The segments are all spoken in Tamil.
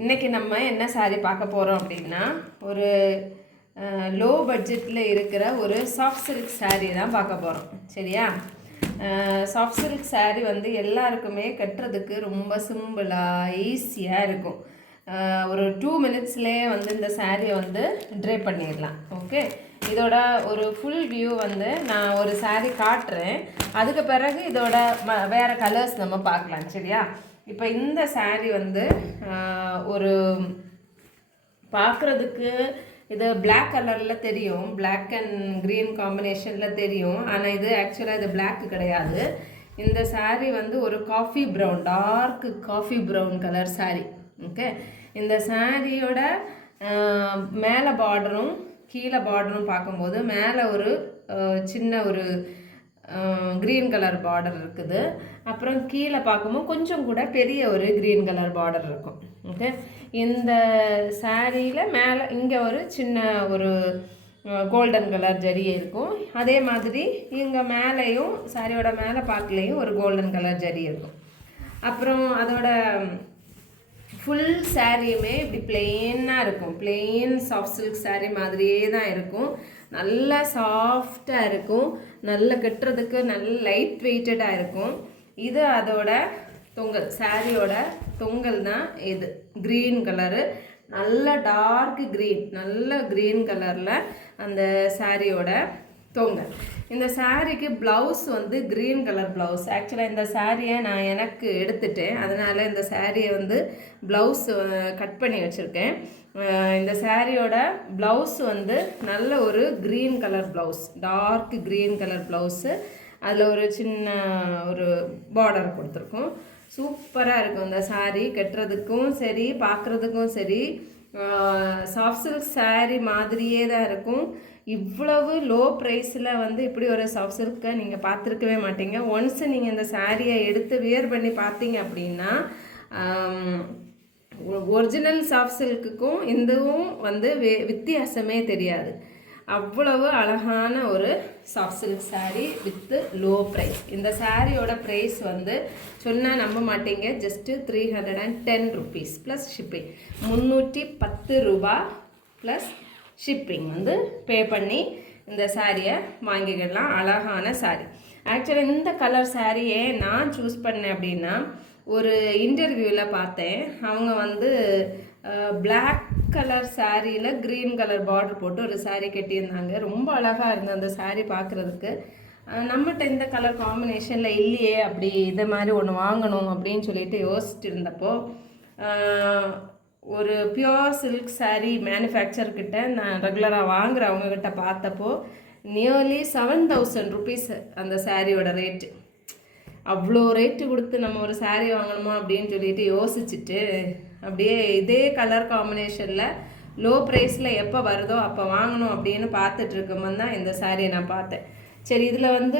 இன்றைக்கி நம்ம என்ன சாரீ பார்க்க போகிறோம் அப்படின்னா ஒரு லோ பட்ஜெட்டில் இருக்கிற ஒரு சாஃப்ட் சில்க் சாரீ தான் பார்க்க போகிறோம். சரியா? சாஃப்ட் சில்க் சாரீ வந்து எல்லாருக்குமே கட்டுறதுக்கு ரொம்ப சிம்பிளாக ஈஸியாக இருக்கும். ஒரு 2 மினிட்ஸ்லேயே வந்து இந்த சாரியை வந்து ட்ரை பண்ணிடலாம். ஓகே, இதோட ஒரு ஃபுல் வியூ வந்து நான் ஒரு சாரீ காட்டுறேன். அதுக்கு பிறகு இதோட வேறு கலர்ஸ் நம்ம பார்க்கலாம். சரியா? இப்போ இந்த சாரீ வந்து ஒரு பார்க்குறதுக்கு இது பிளாக் கலரில் தெரியும், பிளாக் அண்ட் க்ரீன் காம்பினேஷனில் தெரியும். ஆனால் இது ஆக்சுவலாக இது பிளாக் கிடையாது. இந்த சாரீ வந்து ஒரு coffee brown, dark coffee brown colour sari. Okay, இந்த சாரியோட மேலே பார்டரும் கீழே பார்டரும் பார்க்கும்போது மேலே ஒரு சின்ன ஒரு க்ரீன் கலர் பார்டர் இருக்குது. அப்புறம் கீழே பார்க்கும்போது கொஞ்சம் கூட பெரிய ஒரு க்ரீன் கலர் பார்டர் இருக்கும். ஓகே, இந்த சாரியில் மேலே இங்கே ஒரு சின்ன ஒரு கோல்டன் கலர் ஜரி இருக்கும். அதே மாதிரி இங்கே மேலேயும் சாரியோட மேலே பார்க்கலையும் ஒரு கோல்டன் கலர் ஜரி இருக்கும். அப்புறம் அதோட ஃபுல் சாரியுமே இப்படி பிளெயினாக இருக்கும். பிளெயின் சாஃப்ட் சில்க் சாரீ மாதிரியே தான் இருக்கும். நல்லா சாஃப்டாக இருக்கும், நல்ல கட்டுறதுக்கு நல்ல லைட் வெயிட்டடாக இருக்கும். இது அதோட தொங்கல், சாரியோட தொங்கல் தான் இது. க்ரீன் கலரு, நல்ல டார்க் க்ரீன், நல்ல க்ரீன் கலரில் அந்த சாரியோட தொங்கல். இந்த சாரீக்கு ப்ளவுஸ் வந்து க்ரீன் கலர் ப்ளவுஸ். ஆக்சுவலாக இந்த சாரியை நான் எனக்கு எடுத்துட்டேன், அதனால் இந்த சாரியை வந்து ப்ளவுஸ் கட் பண்ணி வச்சுருக்கேன். இந்த சாரியோட ப்ளவுஸ் வந்து நல்ல ஒரு green colour blouse, dark green colour blouse. அதில் ஒரு சின்ன ஒரு பார்டர் கொடுத்துருக்கோம். சூப்பராக இருக்கும் இந்த சாரீ, கட்டுறதுக்கும் சரி பார்க்குறதுக்கும் சரி. சாஃப்ட் சில்க் சாரீ மாதிரியே தான் இருக்கும். இவ்வளவு லோ ப்ரைஸில் வந்து இப்படி ஒரு சாஃப்ட் சில்க்கை நீங்கள் பார்த்துருக்கவே மாட்டீங்க. ஒன்ஸ் நீங்கள் இந்த சாரியை எடுத்து வியர் பண்ணி பார்த்தீங்க அப்படின்னா ஒரிஜினல் சாஃப்ட் சில்க்குக்கும் இதுவும் வந்து வித்தியாசமே தெரியாது. அவ்வளவு அழகான ஒரு soft silk sari with low price. இந்த சாரியோட ப்ரைஸ் வந்து சொன்னால் நம்ப மாட்டீங்க, ஜஸ்ட்டு 310 ருபீஸ் ப்ளஸ் ஷிப்பிங். 310 ரூபா ப்ளஸ் ஷிப்பிங் வந்து பே பண்ணி இந்த சாரியை வாங்கிக்கலாம். அழகான சாரீ. ஆக்சுவலாக இந்த கலர் சாரியை நான் சூஸ் பண்ணேன் அப்படின்னா ஒரு இன்டர்வியூவில் பார்த்தேன். அவங்க வந்து பிளாக் கலர் சாரியில் க்ரீன் கலர் பார்டர் போட்டு ஒரு சாரீ கட்டியிருந்தாங்க. ரொம்ப அழகாக இருந்தது அந்த சாரீ பார்க்குறதுக்கு. நம்மகிட்ட இந்த கலர் காம்பினேஷனில் இல்லையே, அப்படி இதை மாதிரி ஒன்று வாங்கணும் அப்படின்னு சொல்லிட்டு யோசிச்சுட்டு இருந்தப்போ ஒரு பியோர் சில்க் சாரீ மேனுஃபேக்சர்கிட்ட நான் ரெகுலராக வாங்குறவங்கக்கிட்ட பார்த்தப்போ நியர்லி 7000 ருபீஸ் அந்த சாரியோட ரேட்டு. அவ்வளோ ரேட்டு கொடுத்து நம்ம ஒரு சாரீ வாங்கணுமா அப்படின்னு சொல்லிட்டு யோசிச்சுட்டு அப்படியே இதே கலர் காம்பினேஷனில் லோ ப்ரைஸில் எப்போ வருதோ அப்போ வாங்கணும் அப்படின்னு பார்த்துட்டு இருக்கும்போது தான் இந்த சாரியை நான் பார்த்தேன். சரி, இதில் வந்து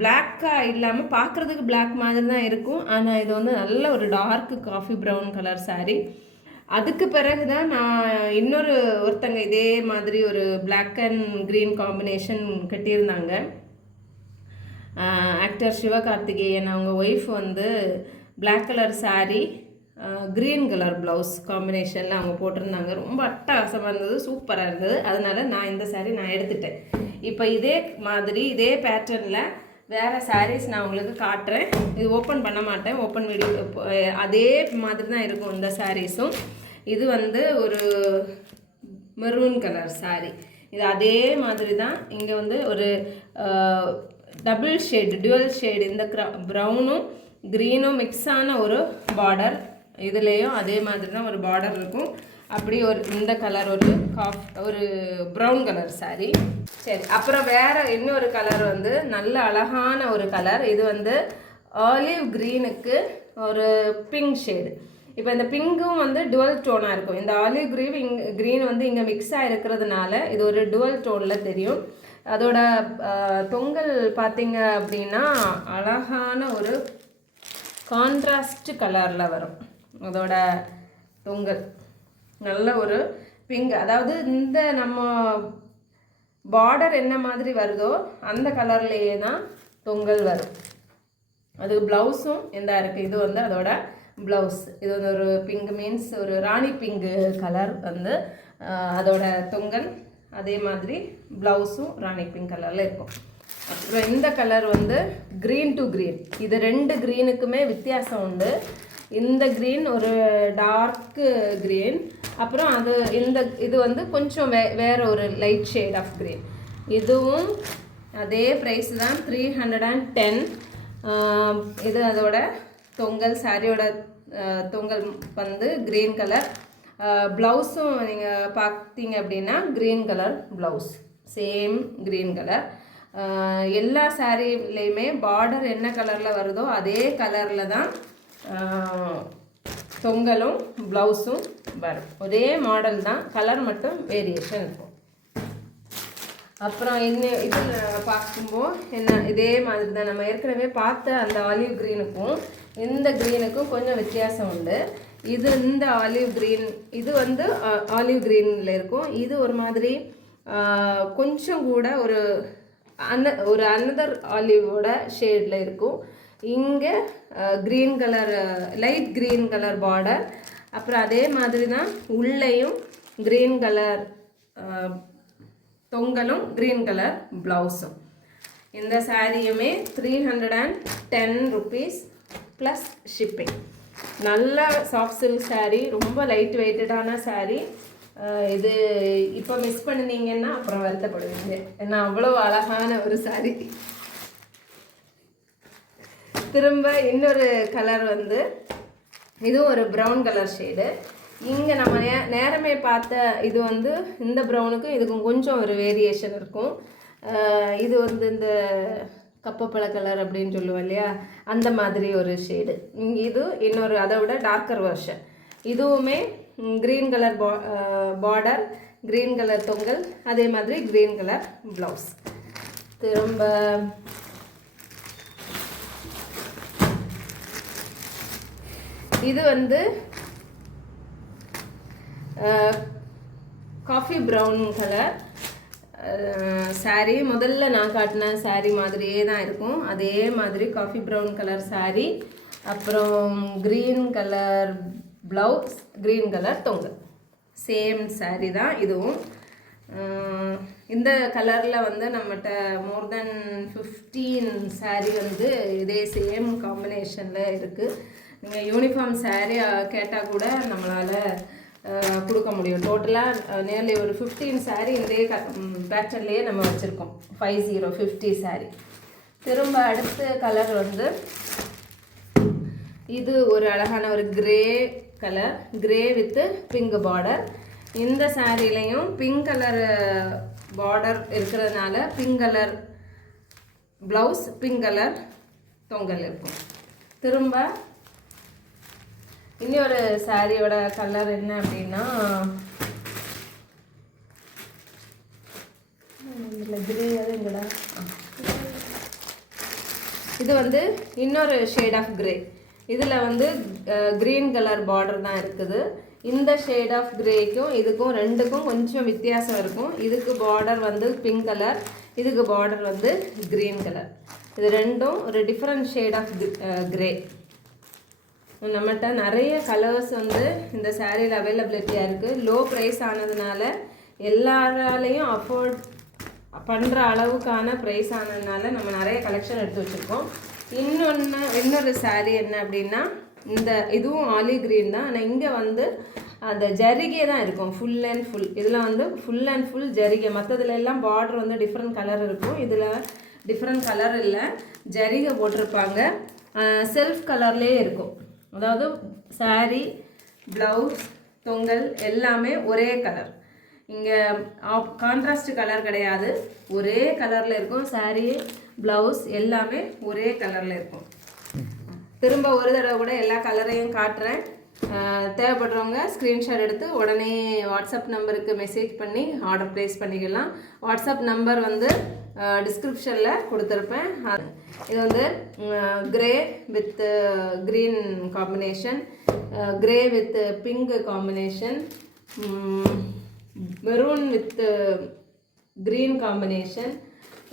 பிளாக்காக இல்லாமல் பார்க்குறதுக்கு பிளாக் மாதிரி தான் இருக்கும், ஆனால் இது வந்து நல்ல ஒரு dark coffee brown colour sari. அதுக்கு பிறகு தான் நான் ஒருத்தங்க இதே மாதிரி ஒரு பிளாக் அண்ட் க்ரீன் காம்பினேஷன் கட்டியிருந்தாங்க. ஆக்டர் சிவகார்த்திகேயன் அவங்க ஒய்ஃப் வந்து black colour sari green colour blouse காம்பினேஷனில் அவங்க போட்டிருந்தாங்க. ரொம்ப அட்டகாசமாக இருந்தது, சூப்பராக இருந்தது. அதனால் நான் இந்த சாரீ நான் எடுத்துட்டேன். இப்போ இதே மாதிரி இதே பேட்டர்னில் வேறு சாரீஸ் நான் உங்களுக்கு காட்டுறேன். இது ஓப்பன் பண்ண மாட்டேன், ஓப்பன் வீடியோ அதே மாதிரி தான் இருக்கும் இந்த சாரீஸும். இது வந்து ஒரு மெரூன் கலர் சாரீ. இது அதே மாதிரி தான். இங்கே வந்து ஒரு டபுள் ஷேடு, டுவல் ஷேடு, இந்த ப்ரௌனும் க்ரீனும் மிக்ஸான ஒரு பார்டர். இதுலேயும் அதே மாதிரி தான் ஒரு பார்டர் இருக்கும். அப்படி ஒரு இந்த கலர் ஒரு ப்ரௌன் கலர் சாரீ. சரி, அப்புறம் வேறு இன்னொரு கலர் வந்து நல்ல அழகான ஒரு கலர். இது வந்து ஆலிவ் க்ரீனுக்கு ஒரு பிங்க் ஷேடு. இப்போ இந்த பிங்கும் வந்து டுவல் டோனாக இருக்கும். இந்த ஆலிவ் க்ரீன் வந்து இங்கே மிக்ஸாக இருக்கிறதுனால இது ஒரு டுவல் டோனில் தெரியும். அதோட தொங்கல் பார்த்தீங்க அப்படின்னா அழகான ஒரு கான்ட்ராஸ்ட் கலரில் வரும். அதோட தொங்கல் நல்ல ஒரு பிங்க், அதாவது இந்த நம்ம பார்டர் என்ன மாதிரி வருதோ அந்த கலர்லேயே தான் தொங்கல் வரும். அது ப்ளவுஸும் எந்த இருக்குது. இது வந்து அதோட ப்ளவுஸ். இது வந்து ஒரு பிங்க் மீன்ஸ் ஒரு ராணி பிங்கு கலர் வந்து அதோட தொங்கல். அதே மாதிரி ப்ளவுஸும் ராணி பிங்க் கலரில் இருக்கும். அப்புறம் இந்த கலர் வந்து க்ரீன் டு க்ரீன். இது 2 க்ரீனுக்குமே வித்தியாசம் உண்டு. இந்த க்ரீன் ஒரு டார்க்கு க்ரீன், அப்புறம் இது வந்து கொஞ்சம் வேறு ஒரு லைட் ஷேட் ஆஃப் க்ரீன். இதுவும் அதே ப்ரைஸ் தான், 310. இது அதோட தொங்கல், சாரியோட தொங்கல் வந்து க்ரீன் கலர். ப்ளவுஸும் நீங்கள் பார்த்தீங்க அப்படின்னா green colour blouse, same green colour. எல்லா சாரீலையுமே பார்டர் என்ன கலரில் வருதோ அதே கலரில் தான் தொங்கலும் ப்ளவுஸும் வரும். ஒரே மாடல் தான், கலர் மட்டும் வேரியேஷன் இருக்கும். அப்புறம் இதில் பார்க்கும்போது இதே மாதிரி தான் நம்ம ஏற்கனவே பார்த்த அந்த ஆலிவ் க்ரீனுக்கும் இந்த க்ரீனுக்கும் கொஞ்சம் வித்தியாசம் உண்டு. இந்த ஆலிவ் க்ரீன் இது வந்து ஆலிவ் க்ரீனில் இருக்கும். இது ஒரு மாதிரி கொஞ்சம் கூட ஒரு அனதர் ஆலிவோட ஷேடில் இருக்கும். இங்கே green colour, light green colour border. அப்புறம் அதே மாதிரி தான் உள்ளேயும் க்ரீன் கலர் தொங்கலும் க்ரீன் கலர் ப்ளவுஸும். இந்த சாரியுமே 310 rupees ப்ளஸ் ஷிப்பிங். நல்ல சாஃப்ட் சில்க் சாரீ, ரொம்ப லைட் வெயிட்டடான சாரீ. இது இப்போ மிஸ் பண்ணினீங்கன்னா அப்புறம் வருத்தப்படுவீங்க, ஏன்னா அவ்வளோ அழகான ஒரு சாரீ. திரும்ப இன்னொரு கலர் வந்து இதுவும் ஒரு ப்ரௌன் கலர் ஷேடு. இங்கே நம்ம நேரமே பார்த்த இது வந்து இந்த ப்ரௌனுக்கும் இதுக்கும் கொஞ்சம் ஒரு வேரியேஷன் இருக்கும். இது வந்து இந்த கப்பப்பழ கலர் அப்படின்னு சொல்லுவோம் இல்லையா, அந்த மாதிரி ஒரு ஷேடு. இது இன்னொரு அதை விட டார்க்கர் வெர்ஷன். இதுவுமே green colour border, green colour தொங்கல், அதே மாதிரி க்ரீன் கலர் ப்ளவுஸ். திரும்ப இது வந்து காஃபி ப்ரௌன் கலர் சாரீ. முதல்ல நான் காட்டின சாரீ மாதிரியே தான் இருக்கும், அதே மாதிரி காஃபி ப்ரௌன் கலர் சாரீ. அப்புறம் green colour blouse, green colour தொங்கல், சேம் சாரீ தான் இதுவும். இந்த கலரில் வந்து நம்மகிட்ட மோர் தென் 15 சாரீ வந்து இதே சேம் காம்பினேஷனில் இருக்குது. நீங்கள் யூனிஃபார்ம் சாரீ கேட்டால் கூட நம்மளால் கொடுக்க முடியும். டோட்டலாக நியர்லி ஒரு 15 சாரீ இதே பேட்டர்ன்லேயே நம்ம வச்சுருக்கோம். 50 சாரீ. திரும்ப அடுத்த கலர் வந்து இது ஒரு அழகான ஒரு grey colour, grey with pink border. இந்த சாரீலையும் பிங்க் கலர் பார்டர் இருக்கிறதுனால pink colour blouse, pink colour தொங்கல் இருக்கும். திரும்ப இன்னொரு சாரியோட கலர் என்ன அப்படின்னா இது வந்து இன்னொரு ஷேட் ஆஃப் கிரே. இதில் வந்து க்ரீன் கலர் பார்டர் தான் இருக்குது. இந்த ஷேட் ஆஃப் கிரேக்கும் இதுக்கும் ரெண்டுக்கும் கொஞ்சம் வித்தியாசம் இருக்கும். இதுக்கு பார்டர் வந்து பிங்க் கலர், இதுக்கு பார்டர் வந்து க்ரீன் கலர். இது ரெண்டும் ஒரு டிஃப்ரெண்ட் ஷேட் ஆஃப் கிரே. நம்மகிட்ட நிறைய கலர்ஸ் வந்து இந்த சாரியில் அவைலபிலிட்டியாக இருக்குது. லோ ப்ரைஸ் ஆனதுனால எல்லாராலையும் அஃபோர்ட் பண்ணுற அளவுக்கான ப்ரைஸ் ஆனதுனால நம்ம நிறைய கலெக்ஷன் எடுத்து வச்சுருக்கோம். இன்னொரு சாரீ என்ன அப்படின்னா இதுவும் ஆலிவ் க்ரீன் தான். ஆனால் இங்கே வந்து அந்த ஜரிகை தான் இருக்கும், ஃபுல் அண்ட் ஃபுல். இதில் வந்து ஃபுல் அண்ட் ஃபுல் ஜரிகை. மற்றதுல எல்லாம் பார்டர் வந்து டிஃப்ரெண்ட் கலர் இருக்கும், இதில் டிஃப்ரெண்ட் கலர் இல்லை, ஜரிகை போட்டிருப்பாங்க. செல்ஃப் கலர்லேயே இருக்கும். அதாவது சாரீ, ப்ளவுஸ், தொங்கல் எல்லாமே ஒரே கலர். இங்கே கான்ட்ராஸ்ட் கலர் கிடையாது, ஒரே கலரில் இருக்கும். சாரீ, ப்ளவுஸ் எல்லாமே ஒரே கலரில் இருக்கும். திரும்ப ஒரு தடவை கூட எல்லா கலரையும் காட்டுறேன். தேவைப்படுறவங்க ஸ்க்ரீன்ஷாட் எடுத்து உடனே வாட்ஸ்அப் நம்பருக்கு மெசேஜ் பண்ணி ஆர்டர் ப்ளேஸ் பண்ணிக்கலாம். வாட்ஸ்அப் நம்பர் வந்து டிஸ்கிரிப்ஷனில் கொடுத்துருப்பேன். இது வந்து grey with green combination, grey with pink combination, maroon with green combination,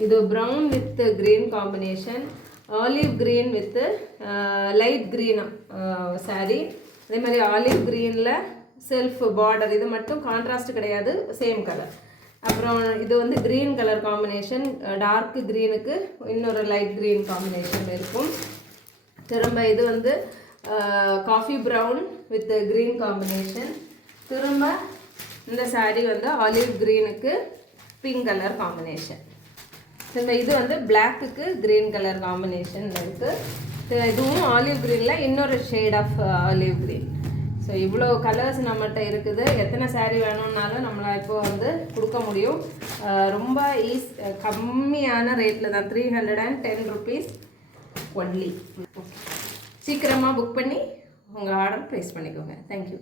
இது brown with green combination, olive green with light க்ரீனா சாரீ. அதே மாதிரி ஆலிவ் க்ரீனில் செல்ஃப் பார்டர், இது மட்டும் கான்ட்ராஸ்ட் கிடையாது, சேம் கலர். அப்புறம் இது வந்து க்ரீன் கலர் காம்பினேஷன், டார்க் க்ரீனுக்கு இன்னொரு லைட் க்ரீன் காம்பினேஷன் இருக்கும். திரும்ப இது வந்து coffee brown with green combination. திரும்ப இந்த சாரீ வந்து ஆலிவ் க்ரீனுக்கு பிங்க் கலர் காம்பினேஷன். இந்த இது வந்து பிளாக்குக்கு க்ரீன் கலர் காம்பினேஷனில் இருக்குது. இதுவும் ஆலிவ் க்ரீனில் இன்னொரு shade of olive green. So இவ்வளோ கலர்ஸ் நம்மகிட்ட இருக்குது. எத்தனை சாரீ வேணும்னாலும் நம்மளால் இப்போ வந்து கொடுக்க முடியும். ரொம்ப கம்மியான ரேட்டில் தான், 310 rupees ஒன்லி. சீக்கிரமாக புக் பண்ணி உங்கள் ஆர்டர் ப்ளேஸ் பண்ணிக்கோங்க. தேங்க்யூ.